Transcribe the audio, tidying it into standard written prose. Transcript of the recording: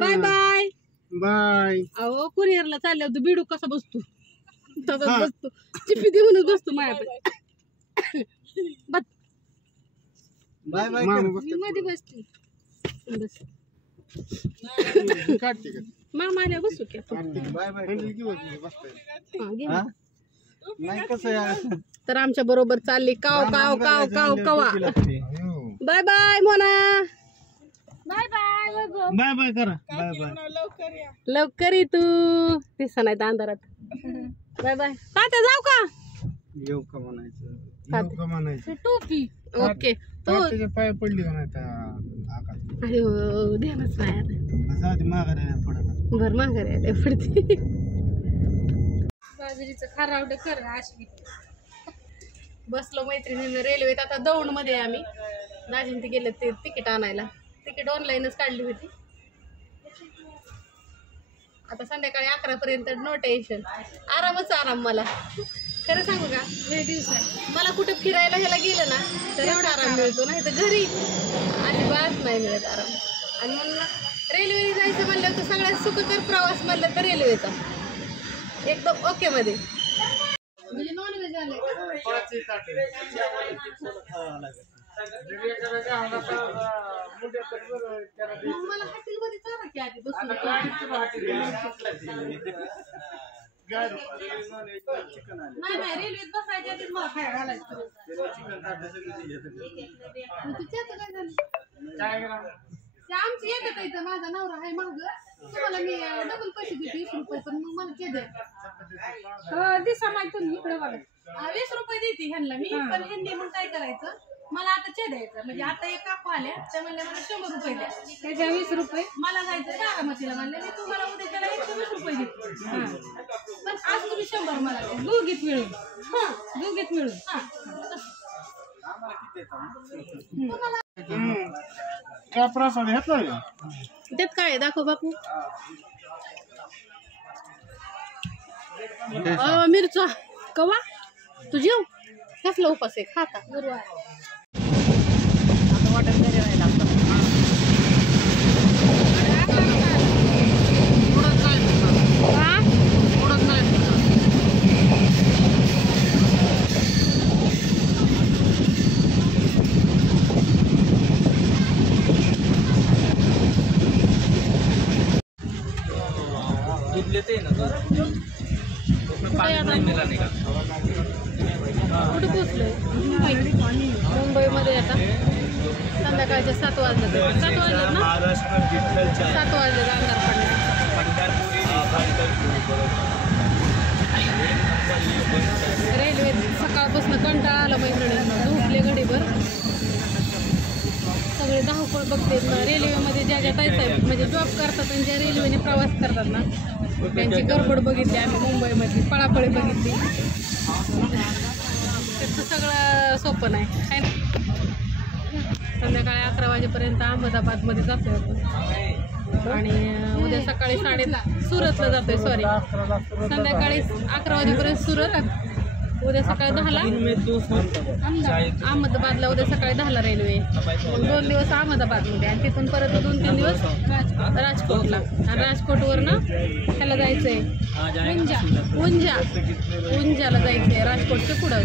Bye bye bye. अहो कुरिअरला चालले होते बिडू कसा बसतो तसाच बसतो चिप्पी देऊनच बसतो माझ्याकडे बाय बाय. मी मध्ये बसते बस काढते का मामा आल्या बसू की आपण बाय बाय. हा, घे ना. नाही कसं यार. तर आमच्या बरोबर चालली काव काव काव काव कवा bye bye Mona bye bye bye bye करा. Bye bye. लवकर ये तू दिसा नाही तर अंधारात बाय बाय तात्या जाऊ का येऊ का म्हणायचं. येऊ का म्हणायचं. टोपी ओके तो त्याच्या पाय पडली का नाही त्या आकाश. अरे ध्यानच नाही आता आधी माघारी पडत. भर माघारी आले पडते बाजरीचं खारावडं कर अशी बसलो मैत्रिणीनं रेल्वेत आता दौंड मध्ये आम्ही दाजीन ते गेले ते तिकीट आणायला तिकीट ऑनलाईनच काढली होती आता संध्याकाळी 11 पर्यंत नो टेन्शन आरामच आराम मला खरं सांगू का हे दिवस मला कुठं फिरायला ह्याला गेलं ना तर एवढा आराम मिळतो नाही तर घरी अजिबात नाही मिळत आराम आणि म्हणून रेल्वेने जायचं म्हणलं तर सगळ्यात सुखकर प्रवास म्हणलं तर रेल्वेचा एकदम ओके मध्ये म्हणजे नॉनव्हेज आलंय मला हॉटेलमध्ये चारा की आधी बसून नाही नाही रेल्वेत बसायच्या आधीच मला खायला घालायचं आमची येतात इथं माझा नवरा आहे माग तुम्हाला मी डबल पैसे देते 20 रुपये पण मग मला ते द्या दिसा माहिती तुम्ही इकडे बघा 20 रुपये देते ह्यांना मी पण ह्यांनी मग काय करायचं मला आता चे द्यायचं म्हणजे आता एक कापू आल्या त्या म्हणल्या मला 100 रुपये द्या त्याच्या 20 रुपये मला जायचं बारामतीला म्हणले मी तुम्हाला उद्या त्याला 120 रुपये देते पण आज तुम्ही 100 मला द्या दोघीत मिळून दोघीत मिळून काय प्रसाद घेतलाय का त्यात काय दाखव बापू मिरचा कवा तू जेव कसला उपास आहे खाता गुरुवार आता वाटत घरी राहिला कुठं पोचलोय मुंबईमध्ये आता संध्याकाळच्या 7 वाजले 7 वाजलेत ना 7 वाजले अंधार पडले रेल्वेत सकाळपासून कंटाळा आला मैत्रिणींना झोपले घडीभर सगळे धावपळ बघते रेल्वेमध्ये ज्या ज्या ताईसाहेब म्हणजे जॉब करतात आणि ज्या रेल्वेने प्रवास करतात ना त्यांची गडबड बघितली आम्ही मुंबईमध्ये पळापळी बघितली त्याचं सगळं सोपं नाही संध्याकाळी 11 वाजेपर्यंत अहमदाबादमध्ये जातोय आपण आणि उद्या सकाळी सुरतला जातोय सॉरी संध्याकाळी 11 वाजेपर्यंत सुरत उद्या सकाळी 10ला अहमदाबादला उद्या सकाळी 10ला रेल्वे मग 2 दिवस अहमदाबादमध्ये आणि तिथून परत 2-3 दिवस राजकोटला आणि राजकोटवरनं ह्याला जायचंय उंजाला जायचंय राजकोटच्या पुढं